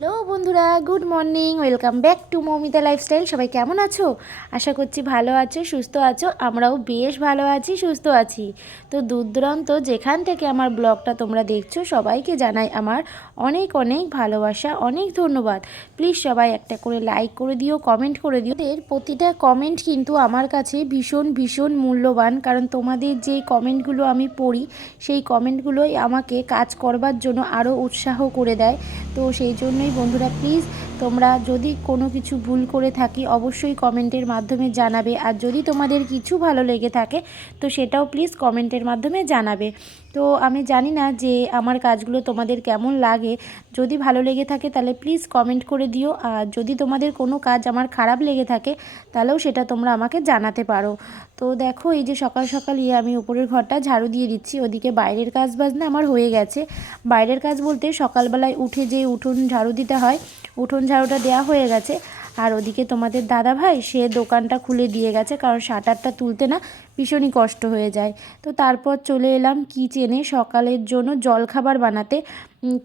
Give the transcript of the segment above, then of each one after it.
Hello বন্ধুরা, good morning, welcome back to Moumita lifestyle. সবাই কেমন আছো? আশা করছি ভালো আছো, সুস্থ আছো। আমরাও বেশ ভালো আছি, সুস্থ আছি। তো দূর দূরান্ত যেখান থেকে আমার ব্লগটা তোমরা দেখছো সবাইকে জানাই আমার অনেক অনেক ভালোবাসা, অনেক ধন্যবাদ। প্লিজ সবাই একটা করে লাইক করে দিও, কমেন্ট করে দিও। এর প্রতিটা কমেন্ট কিন্তু আমার কাছে ভীষণ ভীষণ মূল্যবান, কারণ তোমাদের যে কমেন্টগুলো আমি পড়ি সেই কমেন্টগুলোই আমাকে কাজ করবার জন্য আরও উৎসাহ করে দেয়। তো সেই জন্যই বন্ধুরা, প্লিজ তোমরা যদি কোনো কিছু ভুল করে থাকি অবশ্যই কমেন্টের মাধ্যমে জানাবে। আর যদি তোমাদের কিছু ভালো লেগে থাকে তো সেটাও প্লিজ কমেন্টের মাধ্যমে জানাবে। তো আমি জানি না যে আমার কাজগুলো তোমাদের কেমন লাগে। যদি ভালো লেগে থাকে তাহলে প্লিজ কমেন্ট করে দিও। আর যদি তোমাদের কোনো কাজ আমার খারাপ লেগে থাকে তাহলেও সেটা তোমরা আমাকে জানাতে পারো। তো দেখো, এই যে সকাল সকাল আমি উপরের ঘরটা ঝাড়ু দিয়ে দিচ্ছি। ওদিকে বাইরের কাজ বাজ না আমার হয়ে গেছে। বাইরের কাজ বলতে সকালবেলায় উঠে যে উঠোন ঝাড়ু দিতে হয়, উঠোন ঝাড়ুটা দেওয়া হয়ে গেছে। আর ওদিকে তোমাদের দাদা ভাই সে দোকানটা খুলে দিয়ে গেছে, কারণ শাটারটা তুলতে না ভীষণই কষ্ট হয়ে যায়। তো তারপর চলে এলাম কিচেনে সকালের জন্য জলখাবার বানাতে।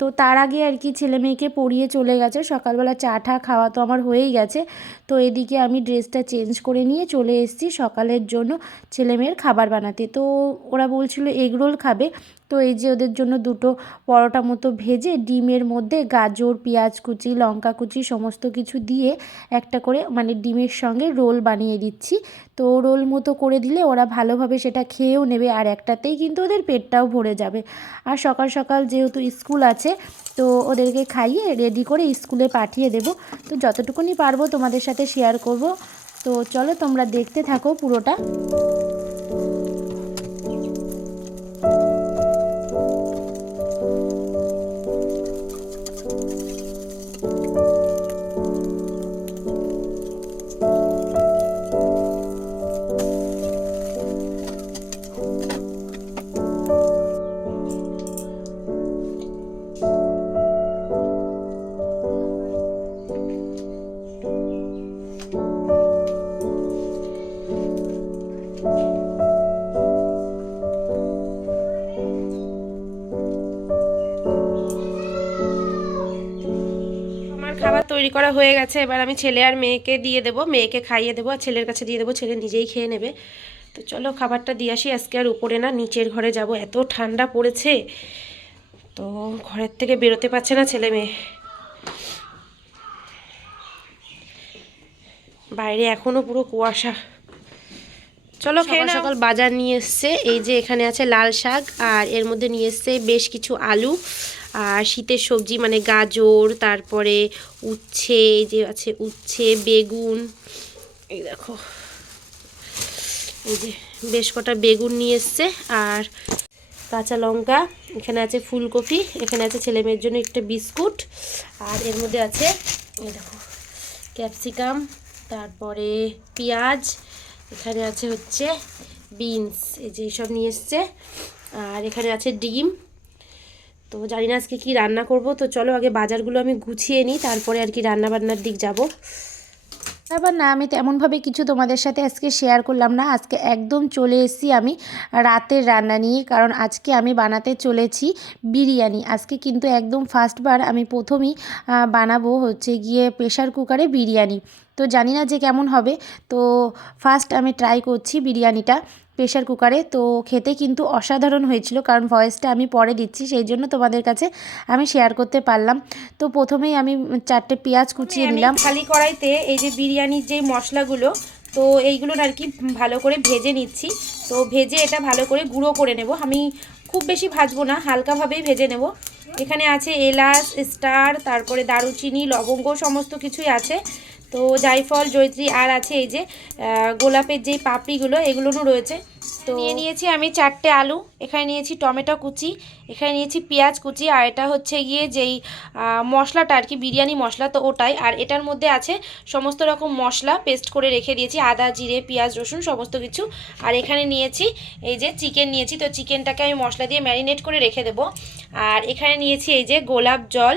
তো তার আগে আর কি ছেলে মেয়েকে পড়িয়ে চলে গেছে। সকালবেলা চা টা খাওয়া তো আমার হয়েই গেছে। তো এদিকে আমি ড্রেসটা চেঞ্জ করে নিয়ে চলে এসেছি সকালের জন্য ছেলে মেয়ের খাবার বানাতে। তো ওরা বলছিল এগরোল খাবে। তো এই যে ওদের জন্য দুটো পরোটা মতো ভেজে ডিমের মধ্যে গাজর, পেঁয়াজ কুচি, লঙ্কা কুচি সমস্ত কিছু দিয়ে একটা করে মানে ডিমের সঙ্গে রোল বানিয়ে দিচ্ছি। তো রোল মতো করে দিলে ওরা ভালোভাবে সেটা খেয়েও নেবে, আর একটাতেই কিন্তু ওদের পেটটাও ভরে যাবে। আর সকাল সকাল যেহেতু স্কুল আছে তো ওদেরকে খাইয়ে রেডি করে স্কুলে পাঠিয়ে দেব। তো যতটুকুনি পারবো তোমাদের সাথে শেয়ার করব। তো চলো তোমরা দেখতে থাকো পুরোটা। খাবার তৈরি করা হয়ে গেছে। এবার আমি ছেলে আর মেয়েকে দিয়ে দেবো, মেয়েকে খাইয়ে দেবো আর ছেলের কাছে দিয়ে দেবো, ছেলে নিজেই খেয়ে নেবে। তো চলো খাবারটা দিয়ে আসি। আজকে আর উপরে না, নিচের ঘরে যাব, এত ঠান্ডা পড়েছে। তো ঘরের থেকে বেরোতে পারছে না ছেলে মেয়ে। বাইরে এখনো পুরো কুয়াশা। চলো সকাল সকাল বাজার নিয়ে এসছে। এই যে এখানে আছে লাল শাক, আর এর মধ্যে নিয়ে এসছে বেশ কিছু আলু আর শীতের সবজি মানে গাজর, তারপরে উচ্ছে, এই যে আছে উচ্ছে, বেগুন, এই দেখো এই যে বেশ কটা বেগুন নিয়ে এসছে, আর কাঁচা লঙ্কা, এখানে আছে ফুলকপি, এখানে আছে ছেলে মেয়ের জন্য একটা বিস্কুট, আর এর মধ্যে আছে এই দেখো ক্যাপসিকাম, তারপরে পেঁয়াজ, এখানে আছে হচ্ছে বিনস, এই যে এইসব নিয়ে এসছে, আর এখানে আছে ডিম। তো জানি না আজকে কি রান্না করব। তো চলো আগে বাজারগুলো আমি গুছিয়ে নিই, তারপরে আর কি রান্না বান্নার দিক যাব। তারপর না আমি তেমনভাবে কিছু তোমাদের সাথে আজকে শেয়ার করলাম না। আজকে একদম চলে এসেছি আমি রাতের রান্না নিয়ে, কারণ আজকে আমি বানাতে চলেছি বিরিয়ানি। আজকে কিন্তু একদম ফার্স্টবার আমি প্রথমেই বানাবো হচ্ছে গিয়ে প্রেশার কুকারে বিরিয়ানি। তো জানি না যে কেমন হবে। তো ফার্স্ট আমি ট্রাই করছি বিরিয়ানিটা প্রেশার কুকারে। তো খেতে কিন্তু অসাধারণ হয়েছিল, কারণ ভয়েসটা আমি পরে দিচ্ছি সেই জন্য তোমাদের কাছে আমি শেয়ার করতে পারলাম। তো প্রথমেই আমি 4টে পেঁয়াজ কুচিয়ে নিলাম। খালি কড়াইতে এই যে বিরিয়ানির যে মশলাগুলো, তো এইগুলো আর কি ভালো করে ভেজে নিচ্ছি। তো ভেজে এটা ভালো করে গুঁড়ো করে নেব। আমি খুব বেশি ভাজবো না, হালকাভাবেই ভেজে নেব। এখানে আছে এলাচ, স্টার, তারপরে দারুচিনি, লবঙ্গ সমস্ত কিছুই আছে। তো জায়ফল, জয়ত্রী, আর আছে এই যে গোলাপের যেই পাপড়িগুলো এগুলোও রয়েছে। তো নিয়ে নিয়েছি আমি 4টে আলু, এখানে নিয়েছি টমেটো কুচি, এখানে নিয়েছি পেঁয়াজ কুচি, আর এটা হচ্ছে গিয়ে যেই মশলাটা আর কি বিরিয়ানি মশলা, তো ওটাই। আর এটার মধ্যে আছে সমস্ত রকম মশলা পেস্ট করে রেখে দিয়েছি, আদা, জিরে, পেঁয়াজ, রসুন সমস্ত কিছু। আর এখানে নিয়েছি এই যে চিকেন নিয়েছি, তো চিকেনটাকে আমি মশলা দিয়ে ম্যারিনেট করে রেখে দেবো। আর এখানে নিয়েছি এই যে গোলাপ জল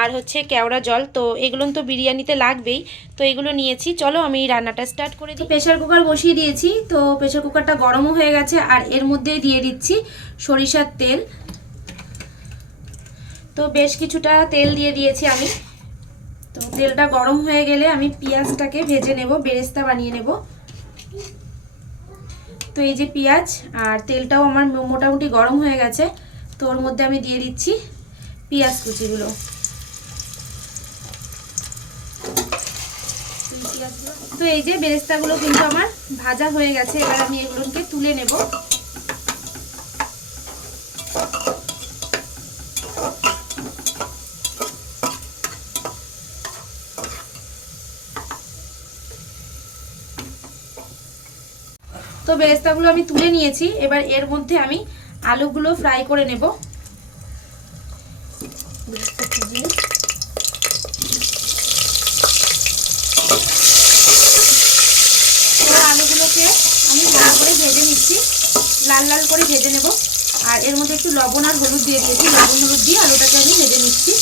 আর হচ্ছে কেওড়া জল, তো এগুলো তো বিরিয়ানিতে লাগবেই। তো এগুলো নিয়েছি। চলো আমি রান্নাটা স্টার্ট করে দিই। প্রেশার কুকার বসিয়ে দিয়েছি। তো প্রেশার কুকারটা গরমও হয়ে গেছে, আর এর মধ্যেই দিয়ে দিচ্ছি সরিষার তেল। তো বেশ কিছুটা তেল দিয়ে দিয়েছি আমি। তো তেলটা গরম হয়ে গেলে আমি পেঁয়াজটাকে ভেজে নেব, বেরেস্তা বানিয়ে নেব। তো এই যে পেঁয়াজ আর তেলটাও আমার মোটামুটি গরম হয়ে গেছে। তো ওর মধ্যে আমি দিয়ে দিচ্ছি পেঁয়াজ কুচিগুলো। তো এই যে বেরেস্তাগুলো কিন্তু আমার ভাজা হয়ে গেছে, এবার আমি এগুলোকে তুলে নেব। তো বেরেস্তাগুলো আমি তুলে নিয়েছি, এবার এর মধ্যে আমি আলুগুলো ফ্রাই করে নেব। আলুগুলোকে আমি ভালো করে ভেজে নিচ্ছি, লাল লাল করে ভেজে নেব। আর এর মধ্যে একটু লবণ আর হলুদ দিয়ে দিয়েছি, লবণ হলুদ দিয়ে আলুটাকে আমি ভেজে নিচ্ছি।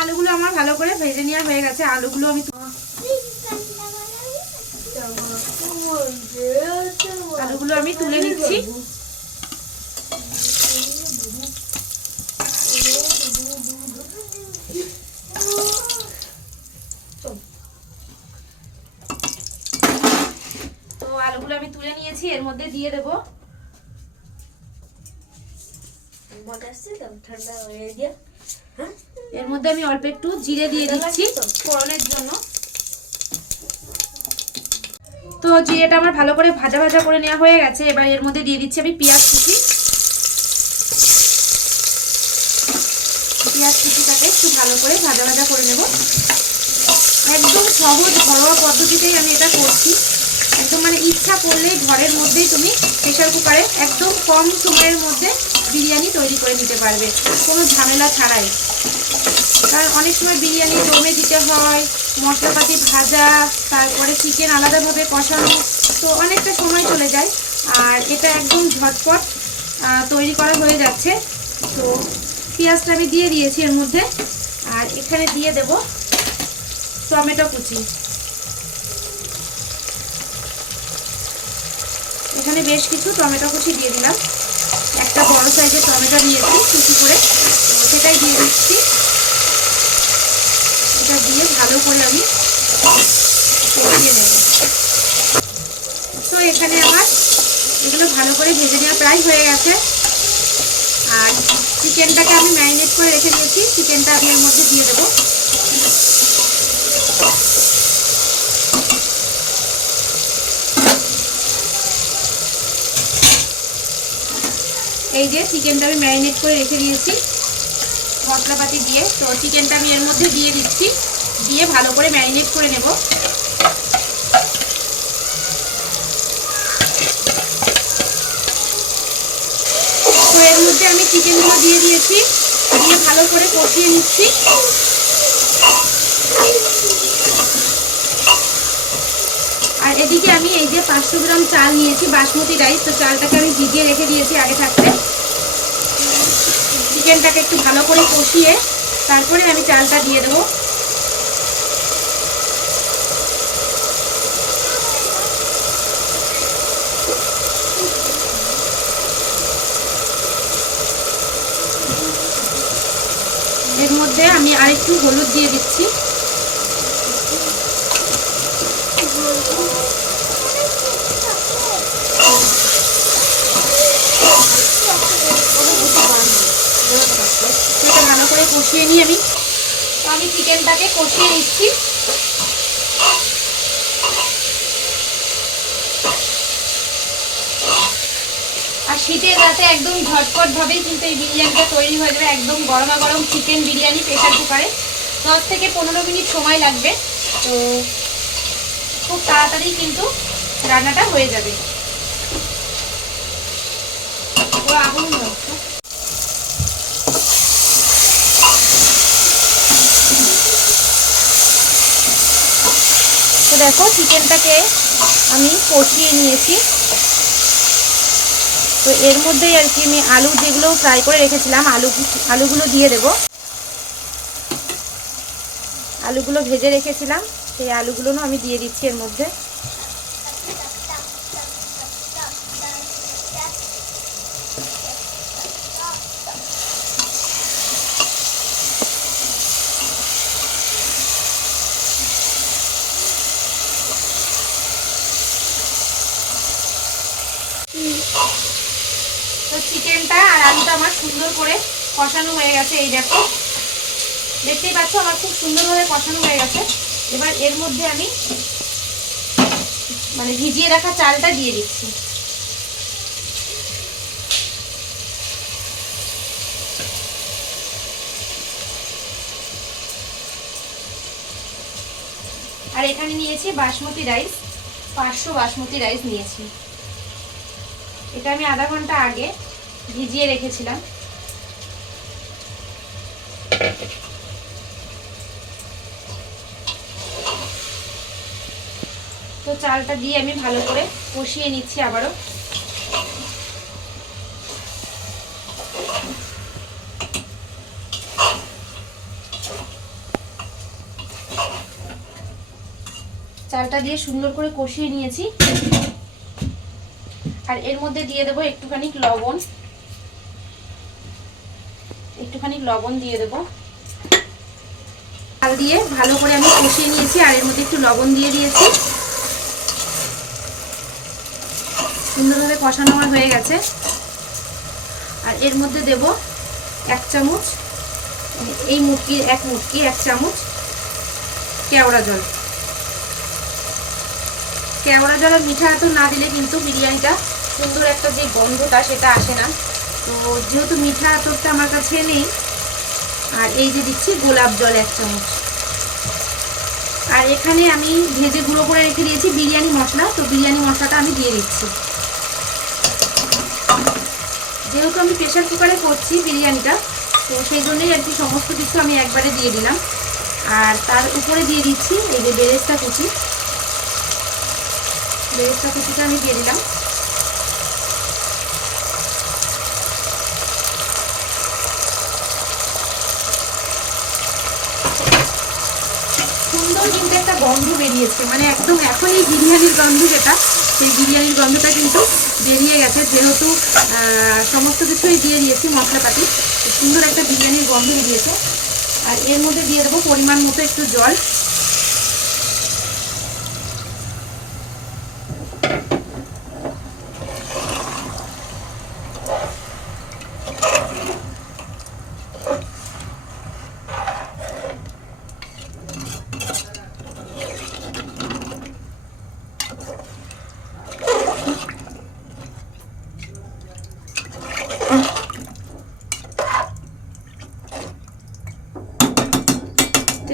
আলুগুলো আমার ভালো করে ভেজে নেওয়া হয়ে গেছে। আলুগুলো আমি তুলে নিচ্ছি। তো আলুগুলো আমি তুলে নিয়েছি, এর মধ্যে দিয়ে দেবো এর মধ্যে আমি অল্প একটু জিরে দিয়ে দিচ্ছি ফোড়নের জন্য। তো জিরেটা আমার ভালো করে ভাজা ভাজা করে নেওয়া হয়ে গেছে, এবার এর মধ্যে দিয়ে দিচ্ছি আমি পেঁয়াজ কুচি। পেঁয়াজ কুচিটাকে একটু ভালো করে ভাজা ভাজা করে নেব। একদম সহজ ঘরোয়া পদ্ধতিতেই আমি এটা করছি। একদম মানে ইচ্ছা করলেই ঘরের মধ্যেই তুমি প্রেসার কুকারে একদম কম সময়ের মধ্যে বিরিয়ানি তৈরি করে নিতে পারবে, কোনো ঝামেলা ছাড়াই। কারণ অনেক সময় বিরিয়ানি দমে দিতে হয়, মশলাপাতি ভাজা, তারপরে চিকেন আলাদাভাবে কষানো, তো অনেকটা সময় চলে যায়। আর এটা একদম ঝটপট তৈরি করা হয়ে যাচ্ছে। তো পেঁয়াজটা আমি দিয়ে দিয়েছি এর মধ্যে, আর এখানে দিয়ে দেব টমেটো কুচি। এখানে বেশ কিছু টমেটো কুচি দিয়ে দিলাম, একটা বড় সাইজের টমেটো নিয়েছি কুচি করে, তো সেটাই দিয়ে দিচ্ছি। এটা দিয়ে ভালো করে আমি কষিয়ে নেব। তো এখানে আমার এগুলো ভালো করে ভেজে নেওয়া প্রায় হয়ে গেছে। আর চিকেনটাকে আমি ম্যারিনেট করে রেখে দিয়েছি, চিকেনটা আমি এর মধ্যে দিয়ে দেবো। এই যে চিকেনটা আমি ম্যারিনেট করে রেখে দিয়েছি মশলাপাতি দিয়ে, তো চিকেনটা আমি এর মধ্যে দিয়ে দিচ্ছি, দিয়ে ভালো করে ম্যারিনেট করে নেব। তো এর মধ্যে আমি চিকেনগুলো দিয়ে দিয়েছি, দিয়ে ভালো করে কষিয়ে নিচ্ছি। আর এদিকে আমি এই যে 500 গ্রাম চাল নিয়েছি বাসমতি রাইস, তো চালটাকে আমি ভিজিয়ে রেখে দিয়েছি আগে থাকতে। চিকেনটাকে একটু ভালো করে কষিয়ে তারপরে আমি চালটা দিয়ে দেবো। এর মধ্যে আমি আরেকটু হলুদ দিয়ে দিচ্ছি। এটা ভালো করে কষিয়ে নিই আমি। তো আমি চিকেনটাকে কষিয়ে নিচ্ছি। আর শীতের রাতে একদম ঝটপট ভাবেই কিন্তু এই বিরিয়ানিটা তৈরি হয়ে যাবে, একদম গরমা গরম চিকেন বিরিয়ানি প্রেসার কুকারে 10 থেকে 15 মিনিট সময় লাগবে। তো খুব তাড়াতাড়ি কিন্তু রান্নাটা হয়ে যাবে। তো আগুন হচ্ছে, তো দেখো চিকেনটাকে আমি কষিয়ে নিয়েছি। তো এর মধ্যেই আর কি আমি আলু যেগুলো ফ্রাই করে রেখেছিলাম আলুগুলো দিয়ে দেব। আলুগুলো ভেজে রেখেছিলাম, সেই আলুগুলো আমি দিয়ে দিচ্ছি এর মধ্যে। তো চিকেনটা আর আলুটা আমার সুন্দর করে কষানো হয়ে গেছে, এই দেখো দেখতেই পাচ্ছ আমার খুব সুন্দরভাবে কষানো হয়ে গেছে। এবার এর মধ্যে আমি মানে ভিজিয়ে রাখা চালটা দিয়ে দিচ্ছি। আর এখানে নিয়েছি বাসমতি রাইস, 500 বাসমতি রাইস নিয়েছি। এটা আমি আধা ঘন্টা আগে ভিজিয়ে রেখেছিলাম। তো চালটা দিয়ে আমি ভালো করে কষিয়ে নিচ্ছি আবারও। চালটা দিয়ে সুন্দর করে কষিয়ে নিয়েছি। আর এর মধ্যে দিয়ে দেবো একটুখানি লবণ, দিয়ে দেবো। চাল দিয়ে ভালো করে আমি কষিয়ে নিয়েছি আর এর মধ্যে একটু লবণ দিয়ে দিয়েছি। সুন্দরভাবে কষানো আমার হয়ে গেছে। আর এর মধ্যে দেব 1 চামচ, এই মুটকির 1 মুটকি 1 চামচ কেওড়া জল। কেওড়া জল আর মিঠা আতর না দিলে কিন্তু বিরিয়ানিটা সুন্দর একটা যে গন্ধটা সেটা আসে না। তো যেহেতু মিঠা আতরটা আমার কাছে নেই, আর এই যে দিচ্ছি গোলাপ জল 1 চামচ। আর এখানে আমি ভেজে গুঁড়ো করে রেখে দিয়েছি বিরিয়ানি মশলা, তো বিরিয়ানি মশলাটা আমি দিয়ে দিচ্ছি। যেহেতু আমি প্রেশার কুকারে করছি বিরিয়ানিটা, তো সেই জন্যই আর কি সমস্ত কিছু আমি একবারে দিয়ে দিলাম। আর তার উপরে দিয়ে দিচ্ছি এই যে বেরেস্তা কুচিটা আমি দিয়ে দিলাম। সুন্দর কিন্তু একটা গন্ধ বেরিয়েছে, মানে একদম এখন এই বিরিয়ানির গন্ধ যেটা, সেই বিরিয়ানির গন্ধটা কিন্তু বেরিয়ে গেছে। যেহেতু সমস্ত কিছুই দিয়ে দিয়েছি মশলাপাতি, সুন্দর একটা বিরিয়ানির গন্ধ বেরিয়েছে। আর এর মধ্যে দিয়ে দেবো পরিমাণ মতো একটু জল।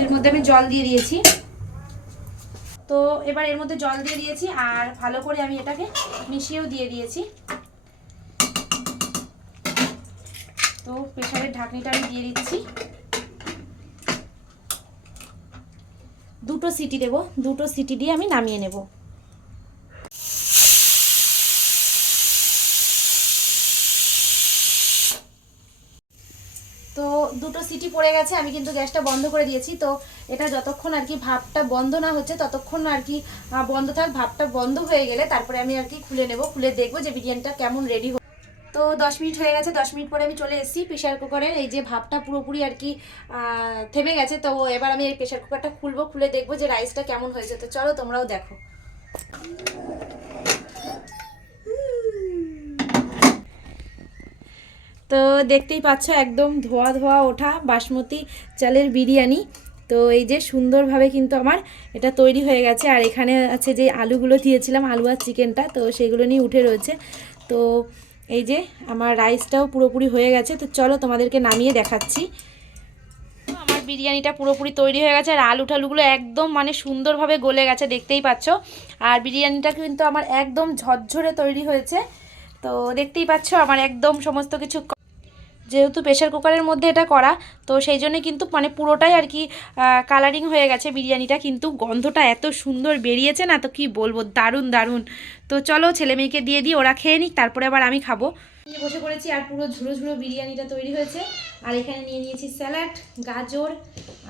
এর মধ্যে আমি জল দিয়ে দিয়েছি। তো এবার এর মধ্যে জল দিয়ে দিয়েছি আর ভালো করে আমি এটাকে মিশিয়েও দিয়ে দিয়েছি। তো প্রেসারের ঢাকনিটা আমি দিয়ে দিচ্ছি। 2টো সিটি দেব, 2টো সিটি দিয়ে আমি নামিয়ে নেব। তো 2টো সিটি পড়ে গেছে, আমি কিন্তু গ্যাসটা বন্ধ করে দিয়েছি। তো এটা যতক্ষণ আর কি ভাপটা বন্ধ না হচ্ছে ততক্ষণ আর কি বন্ধ থাক। ভাপটা বন্ধ হয়ে গেলে তারপরে আমি আর কি খুলে নেব, খুলে দেখবো যে বিরিয়ানিটা কেমন রেডি। তো 10 মিনিট হয়ে গেছে, 10 মিনিট পরে আমি চলে এসেছি। প্রেশার কুকারের এই যে ভাপটা পুরোপুরি আর কি থেমে গেছে। তো এবার আমি এই প্রেশার কুকারটা খুলবো, খুলে দেখবো যে রাইসটা কেমন হয়েছে। তো চলো তোমরাও দেখো। তো দেখতেই পাচ্ছ একদম ধোয়া ধোয়া ওঠা বাসমতি চালের বিরিয়ানি। তো এই যে সুন্দরভাবে কিন্তু আমার এটা তৈরি হয়ে গেছে। আর এখানে আছে যে আলুগুলো দিয়েছিলাম, আলু আর চিকেনটা, তো সেগুলো নিয়ে উঠে রয়েছে। তো এই যে আমার রাইসটাও পুরোপুরি হয়ে গেছে। তো চলো তোমাদেরকে নামিয়ে দেখাচ্ছি। আমার বিরিয়ানিটা পুরোপুরি তৈরি হয়ে গেছে আর আলু টালুগুলো একদম মানে সুন্দরভাবে গলে গেছে, দেখতেই পাচ্ছ। আর বিরিয়ানিটা কিন্তু আমার একদম ঝরঝরে তৈরি হয়েছে। তো দেখতেই পাচ্ছ আমার একদম সমস্ত কিছু, যেহেতু প্রেশার কুকারের মধ্যে এটা করা, তো সেই জন্য কিন্তু মানে পুরোটাই আর কি কালারিং হয়ে গেছে বিরিয়ানিটা। কিন্তু গন্ধটা এত সুন্দর বেরিয়েছে না, তো কি বলবো, দারুণ দারুণ। তো চলো ছেলে মেয়েকে দিয়ে দিই, ওরা খেয়ে নিক, তারপরে আবার আমি খাবো। নিয়ে বসে পড়েছি আর পুরো ঝুড়ো ঝুড়ো বিরিয়ানিটা তৈরি হয়েছে। আর এখানে নিয়ে নিয়েছি স্যালাড, গাজর,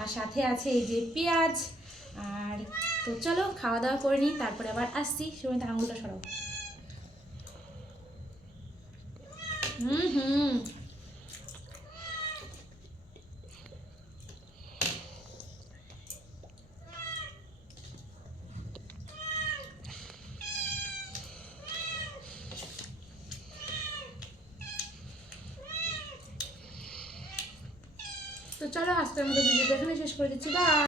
আর সাথে আছে এই যে পেঁয়াজ। আর তো চলো খাওয়া দাওয়া করে নিই, তারপরে আবার আসছি। সময় আঙুলটা সরাও। হুম। তো চলো আজকের মতো ভিডিওটা এখানে শেষ করে দিচ্ছি। বাই।